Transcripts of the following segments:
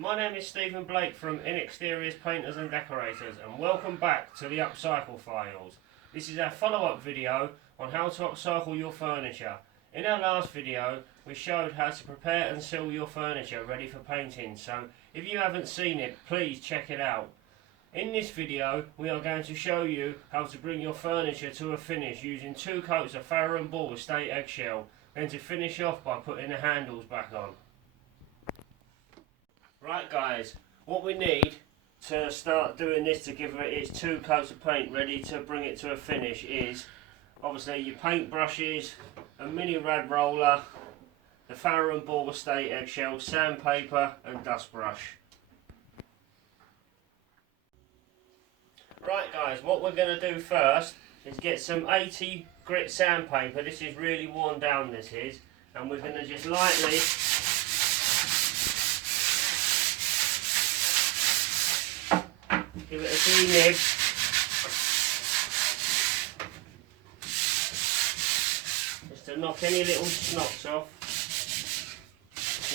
My name is Stephen Blake from Inexteriors, Painters and Decorators, and welcome back to the Upcycle Files. This is our follow-up video on how to upcycle your furniture. In our last video we showed how to prepare and seal your furniture ready for painting, so if you haven't seen it, please check it out. In this video we are going to show you how to bring your furniture to a finish using 2 coats of farrow and ball estate eggshell, then to finish off by putting the handles back on. Right guys, what we need to start doing this to give it its 2 coats of paint ready to bring it to a finish is obviously your paint brushes, a mini rad roller, the farrow and ball estate eggshell, sandpaper and dust brush. Right guys, what we're going to do first is get some 80 grit sandpaper. This is really worn down, this is, and we're going to just lightly give it a de-nib. Just to knock any little snots off,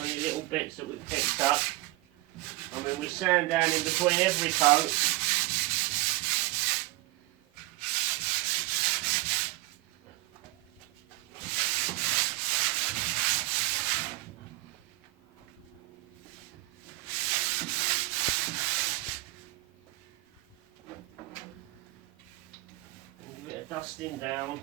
any little bits that we've picked up. I mean, we sand down in between every coat. Dusting down.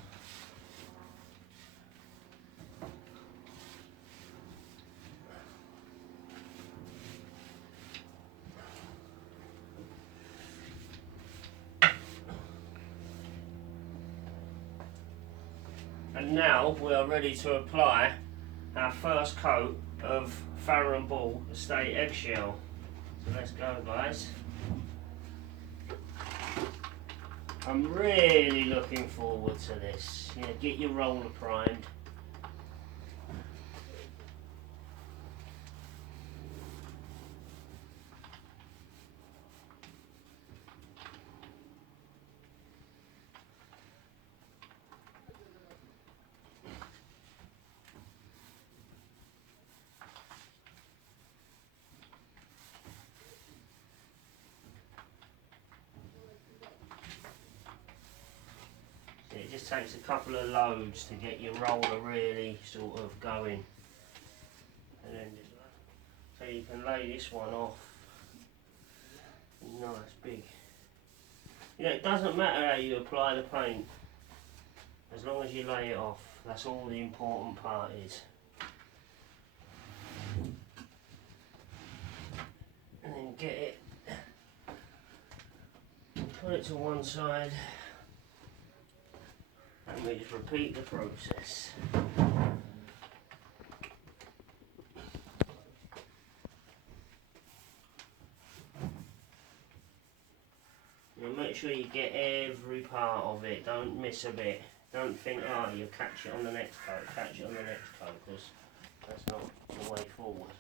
And now we are ready to apply our first coat of farrow and ball estate eggshell. So let's go guys. I'm really looking forward to this. Yeah, get your roller primed. It just takes a couple of loads to get your roller really sort of going, and then just, so you can lay this one off nice big. You know, it doesn't matter how you apply the paint as long as you lay it off. That's all the important part is. And then get it, put it to one side. And we just repeat the process. Now make sure you get every part of it, don't miss a bit. Don't think, oh, you'll catch it on the next coat, catch it on the next coat, because that's not the way forward.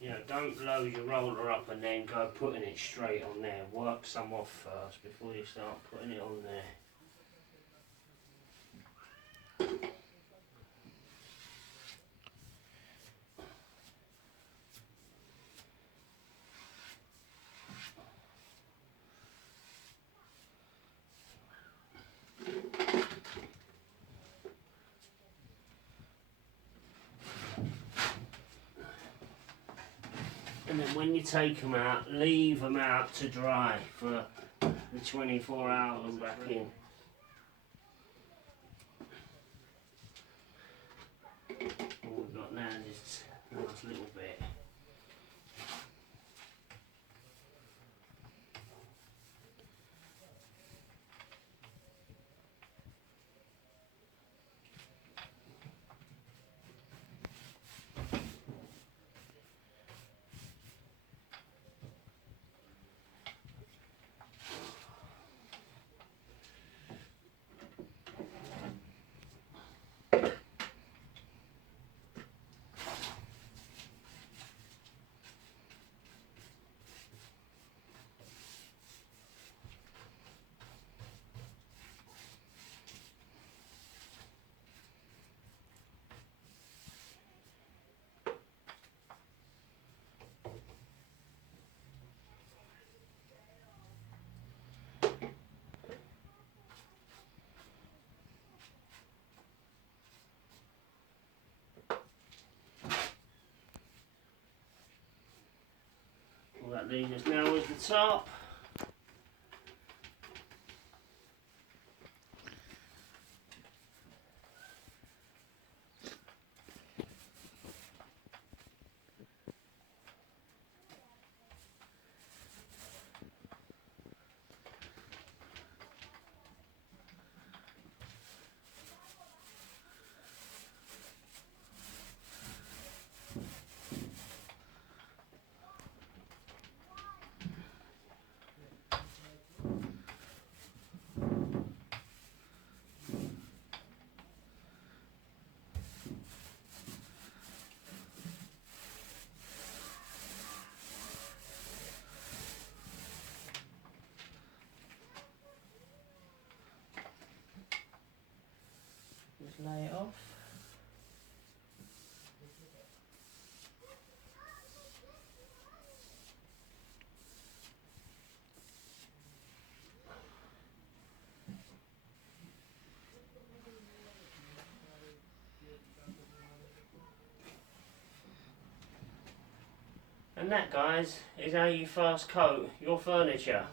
You know, don't load your roller up and then go putting it straight on there. Work some off first before you start putting it on there. And then when you take them out, leave them out to dry for the 24 hours and back in. All we've got now is a nice little bit. That leaves us now with the top. Just lay it off. And that, guys, is how you first coat your furniture.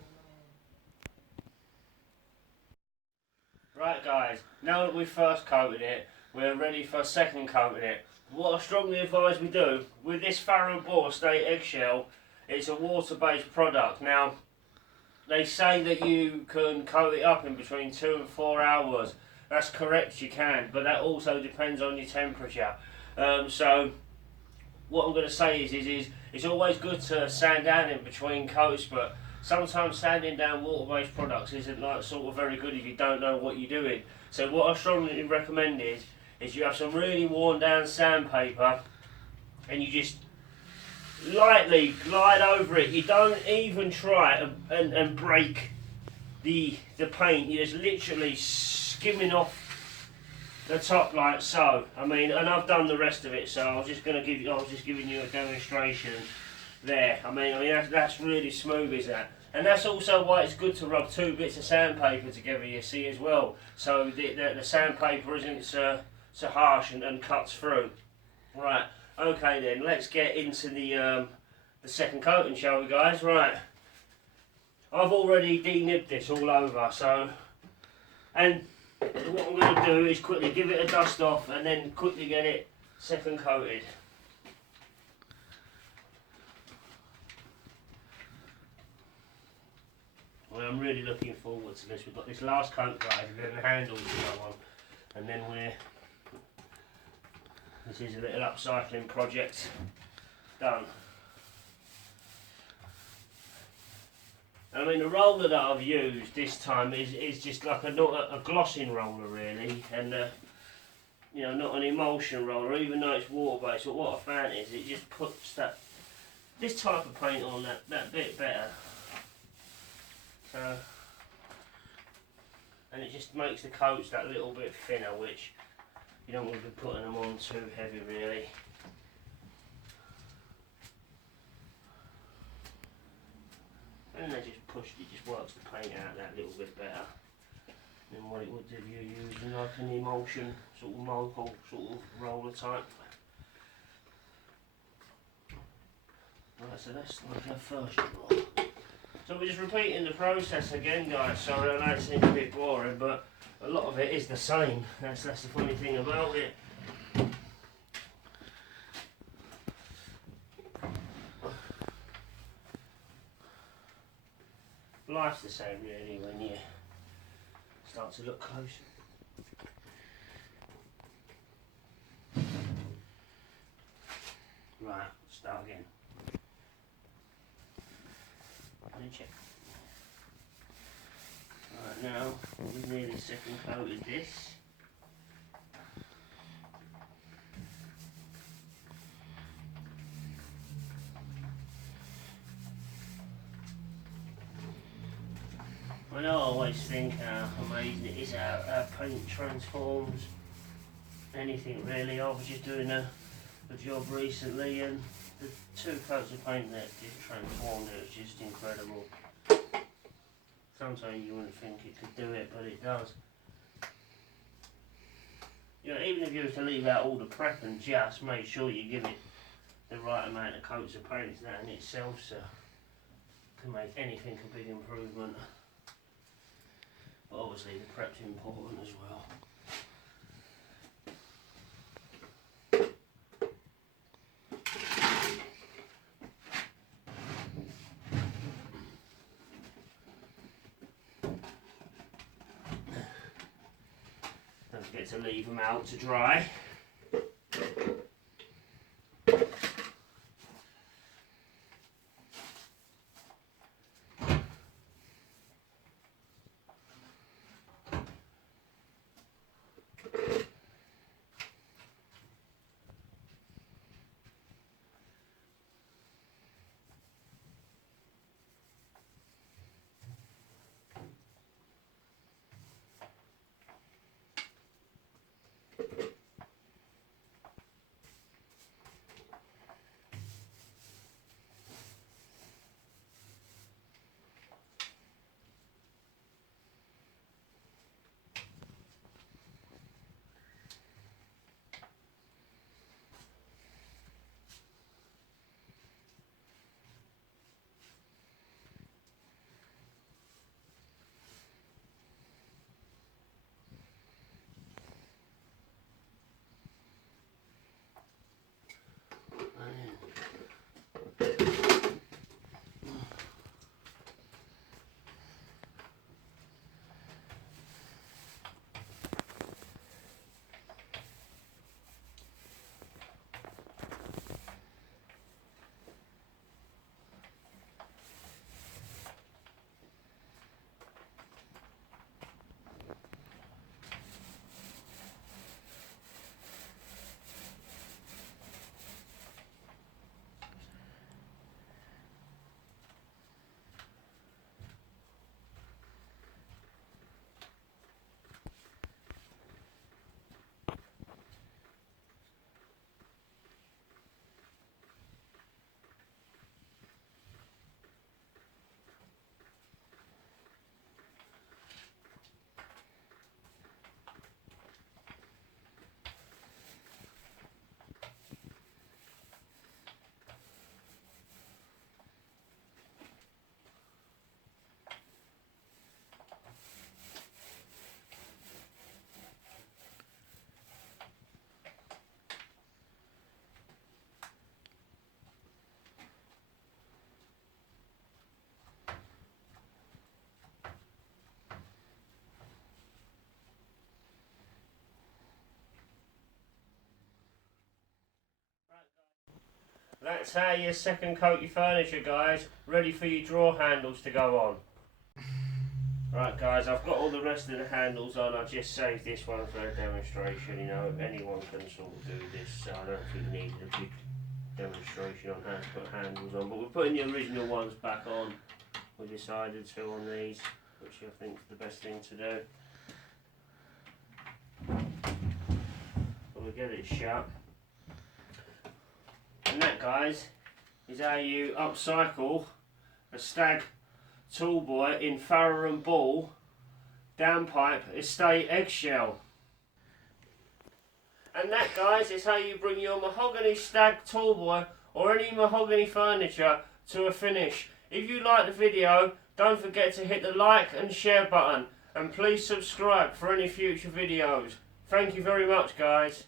Right, guys, now that we've first coated it, we're ready for second coating it. What I strongly advise we do, with this farrow bore state eggshell, it's a water-based product. Now, they say that you can coat it up in between 2 and 4 hours. That's correct, you can, but that also depends on your temperature. So, what I'm going to say is it's always good to sand down in between coats, but sometimes sanding down water-based products isn't like sort of very good if you don't know what you're doing. So what I strongly recommend is you have some really worn down sandpaper and you just lightly glide over it. You don't even try and break the paint. You're just literally skimming off the top like so. I mean, and I've done the rest of it, so I was just giving you a demonstration there. I mean that's really smooth, is that? And that's also why it's good to rub 2 bits of sandpaper together, you see, as well. So the sandpaper isn't so harsh and cuts through. Right, okay then, let's get into the second coating, shall we, guys? Right, I've already de-nibbed this all over, so, and what I'm going to do is quickly give it a dust off and then quickly get it second coated. Well, I'm really looking forward to this. We've got this last coat, guys, and then the handles to go on, and then this is a little upcycling project done. I mean, the roller that I've used this time is just like a glossing roller, really, and you know, not an emulsion roller, even though it's water based. But what I found is it just puts this type of paint on that bit better. So, and it just makes the coats that little bit thinner, which you don't want to be putting them on too heavy, really. And they just it just works the paint out that little bit better than what it would if you're using like an emulsion sort of local sort of roller type. Right, so that's like our first roll. So we're just repeating the process again, guys. Sorry, I know it seems a bit boring, but a lot of it is the same. That's the funny thing about it. Life's the same, really, when you start to look closer. Right, start again. And check. Right, now we've nearly second coated this. I always think how amazing it is how paint transforms anything, really. I was just doing a job recently and the 2 coats of paint that did transform it. It's just incredible. Sometimes you wouldn't think it could do it, but it does. You know, even if you were to leave out all the prep and just make sure you give it the right amount of coats of paint, that in itself's can make anything a big improvement. But obviously the prep's important as well. Don't forget to leave them out to dry. That's how you second coat your furniture, guys, ready for your drawer handles to go on. Right guys, I've got all the rest of the handles on. I just saved this one for a demonstration. You know, anyone can sort of do this, so I don't think we needed a big demonstration on how to put handles on, but we're putting the original ones back on. We decided to on these, which I think is the best thing to do. We'll get it shut. And that, guys, is how you upcycle a Stag toolboy in farrow and ball downpipe estate eggshell. And that, guys, is how you bring your mahogany Stag toolboy or any mahogany furniture to a finish. If you like the video, don't forget to hit the like and share button, and please subscribe for any future videos. Thank you very much, guys.